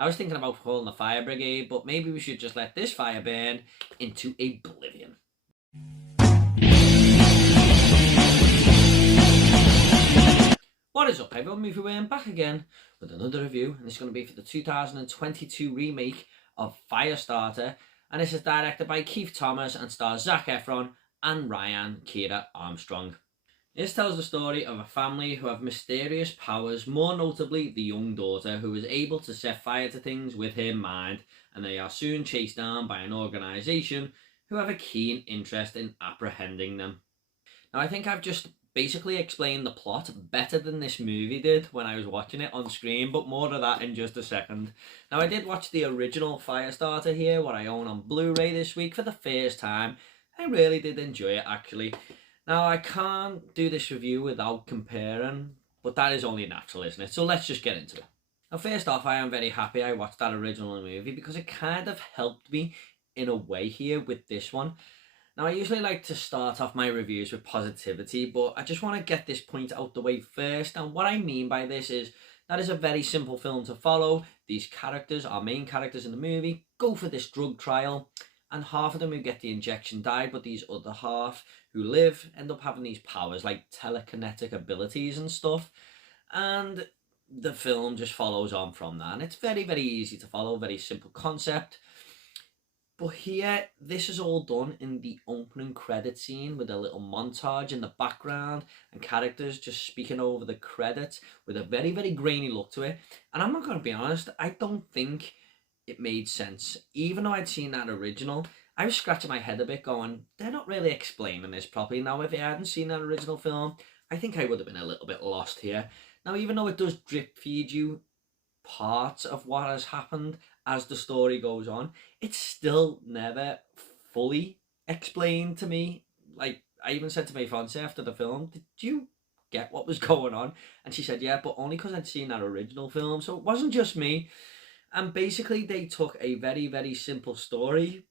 I was thinking about calling the fire brigade, but maybe we should just let this fire burn into oblivion. What is up, everyone? Movie Worm back again with another review, and it's going to be for the 2022 remake of Firestarter, and this is directed by Keith Thomas and stars Zac Efron and Ryan Kira Armstrong. This tells the story of a family who have mysterious powers, more notably the young daughter who is able to set fire to things with her mind, and they are soon chased down by an organisation who have a keen interest in apprehending them. Now, I think I've just basically explained the plot better than this movie did when I was watching it on screen, but more of that in just a second. Now, I did watch the original Firestarter here, what I own on Blu-ray this week for the first time. I really did enjoy it, actually. Now, I can't do this review without comparing, but that is only natural, isn't it? So let's just get into it. Now, first off, I am very happy I watched that original movie because it kind of helped me in a way here with this one. Now, I usually like to start off my reviews with positivity, but I just want to get this point out the way first. And what I mean by this is that is a very simple film to follow. These characters, our main characters in the movie, go for this drug trial, and half of them who get the injection die, but these other half who live end up having these powers like telekinetic abilities and stuff. And the film just follows on from that. And it's very, very easy to follow, very simple concept. But here, this is all done in the opening credit scene with a little montage in the background and characters just speaking over the credits with a very, very grainy look to it. And I'm not going to be honest, I don't think it made sense. Even though I'd seen that original, I was scratching my head a bit going, they're not really explaining this properly. Now, if I hadn't seen that original film, I think I would have been a little bit lost here. Now, even though it does drip feed you parts of what has happened as the story goes on, it's still never fully explained to me. Like, I even said to my fiance after the film, did you get what was going on? And she said, yeah, but only because I'd seen that original film, so it wasn't just me. And basically they took a very, very simple story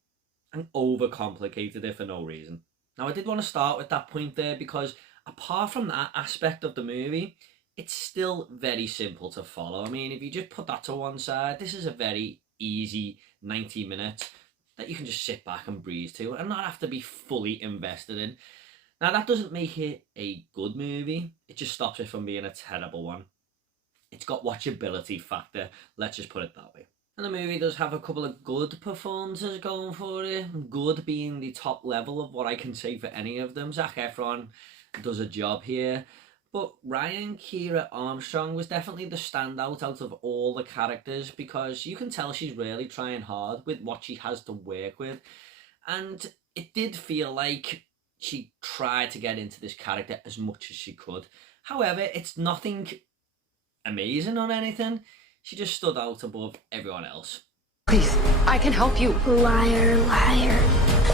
and overcomplicated it for no reason. Now, I did want to start with that point there because apart from that aspect of the movie, it's still very simple to follow. I mean, if you just put that to one side, this is a very easy 90 minutes that you can just sit back and breeze to and not have to be fully invested in. Now, that doesn't make it a good movie. It just stops it from being a terrible one. It's got watchability factor, let's just put it that way. And the movie does have a couple of good performances going for it. Good being the top level of what I can say for any of them. Zac Efron does a job here. But Ryan Kira Armstrong was definitely the standout out of all the characters because you can tell she's really trying hard with what she has to work with. And it did feel like she tried to get into this character as much as she could. However, it's nothing amazing or anything. She just stood out above everyone else. Please, I can help you. Liar, liar,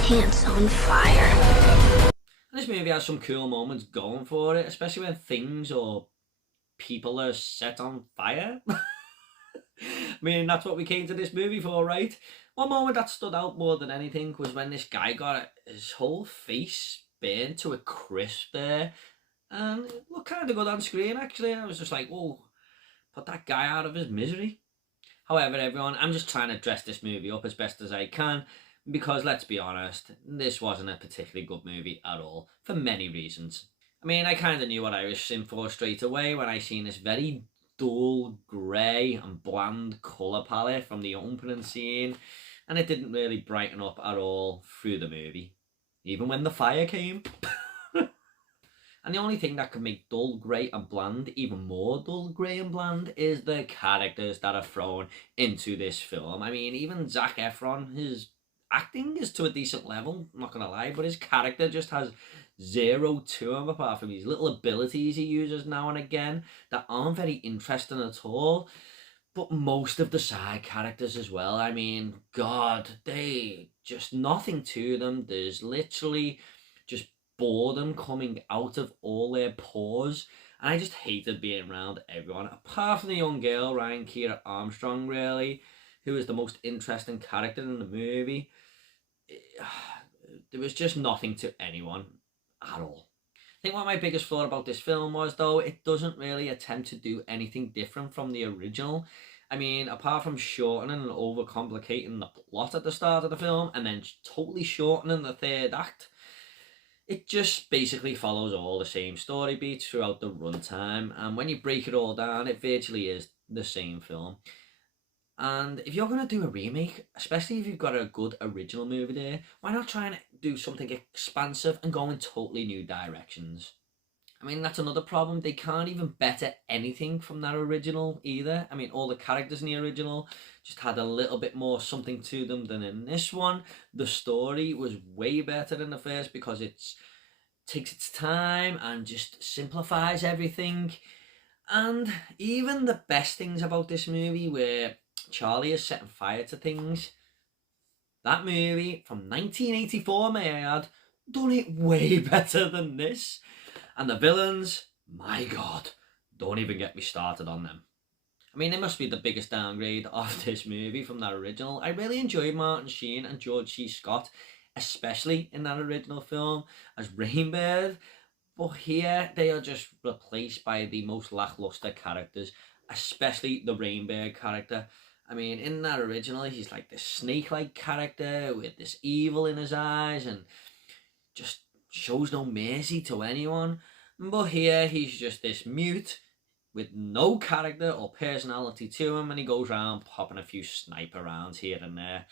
pants on fire. This movie has some cool moments going for it, especially when things or people are set on fire. I mean, that's what we came to this movie for, right? One moment that stood out more than anything was when this guy got his whole face burned to a crisp there. And it looked kind of good on screen, actually. I was just like, whoa, put that guy out of his misery. However, everyone, I'm just trying to dress this movie up as best as I can. Because, let's be honest, this wasn't a particularly good movie at all, for many reasons. I mean, I kind of knew what I was in for straight away when I seen this very dull, grey and bland colour palette from the opening scene, and it didn't really brighten up at all through the movie, even when the fire came. And the only thing that could make dull, grey and bland even more dull, grey and bland is the characters that are thrown into this film. I mean, even Zac Efron, his acting is to a decent level, I'm not gonna lie, but his character just has zero to him apart from these little abilities he uses now and again that aren't very interesting at all. But most of the side characters as well, I mean, God, they just nothing to them. There's literally just boredom coming out of all their pores, and I just hated being around everyone apart from the young girl, Ryan Kira Armstrong, really, who is the most interesting character in the movie. There was just nothing to anyone at all. I think what my biggest flaw about this film was, though, it doesn't really attempt to do anything different from the original. I mean, apart from shortening and overcomplicating the plot at the start of the film and then totally shortening the third act, it just basically follows all the same story beats throughout the runtime, and when you break it all down, it virtually is the same film. And if you're going to do a remake, especially if you've got a good original movie there, why not try and do something expansive and go in totally new directions? I mean, that's another problem. They can't even better anything from that original either. I mean, all the characters in the original just had a little bit more something to them than in this one. The story was way better than the first because it takes its time and just simplifies everything. And even the best things about this movie, where Charlie is setting fire to things, that movie from 1984, may I add, done it way better than this. And the villains, my god, don't even get me started on them. I mean, it must be the biggest downgrade of this movie from that original. I really enjoyed Martin Sheen and George C. Scott, especially in that original film, as Rainbird. But here, they are just replaced by the most lackluster characters, especially the Rainbird character. I mean, in that original, he's like this snake-like character with this evil in his eyes and just shows no mercy to anyone. But here, he's just this mute with no character or personality to him, and he goes around popping a few sniper rounds here and there.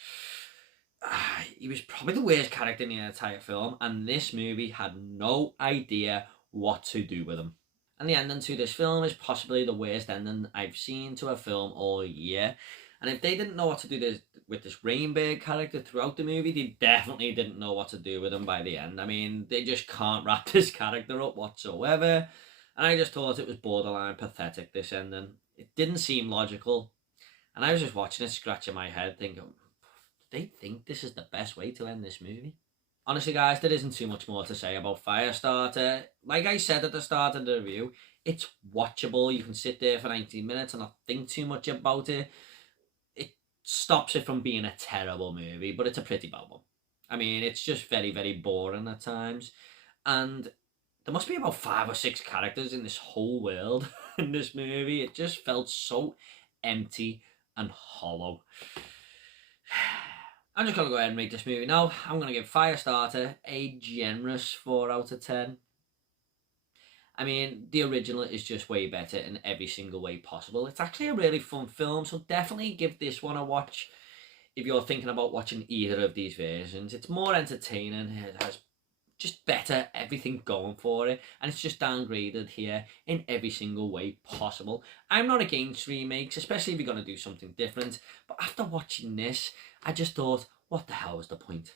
He was probably the worst character in the entire film, and this movie had no idea what to do with him. And the ending to this film is possibly the worst ending I've seen to a film all year. And if they didn't know what to do with this Rainbird character throughout the movie, they definitely didn't know what to do with him by the end. I mean, they just can't wrap this character up whatsoever. And I just thought it was borderline pathetic, this ending. It didn't seem logical. And I was just watching it, scratching my head, thinking, they think this is the best way to end this movie? Honestly, guys, there isn't too much more to say about Firestarter. Like I said at the start of the review, it's watchable. You can sit there for 90 minutes and not think too much about it. It stops it from being a terrible movie, but it's a pretty bad one. I mean, it's just very, very boring at times. And there must be about 5 or 6 characters in this whole world in this movie. It just felt so empty and hollow. I'm just going to go ahead and rate this movie now. I'm going to give Firestarter a generous 4 out of 10. I mean, the original is just way better in every single way possible. It's actually a really fun film, so definitely give this one a watch if you're thinking about watching either of these versions. It's more entertaining, it has just better everything going for it, and it's just downgraded here in every single way possible. I'm not against remakes, especially if you're going to do something different, but after watching this, I just thought, what the hell was the point?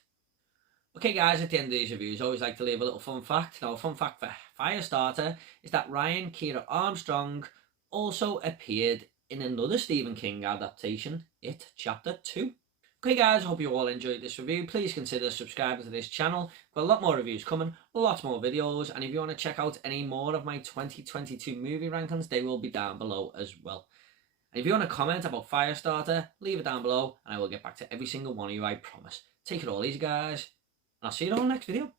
Okay guys, at the end of these reviews, I always like to leave a little fun fact. Now, a fun fact for Firestarter is that Ryan Keira Armstrong also appeared in another Stephen King adaptation, It Chapter 2. Okay guys, I hope you all enjoyed this review. Please consider subscribing to this channel. Got a lot more reviews coming, lots more videos, and if you want to check out any more of my 2022 movie rankings, they will be down below as well. And if you want to comment about Firestarter, leave it down below, and I will get back to every single one of you, I promise. Take it all easy guys, and I'll see you all in the next video.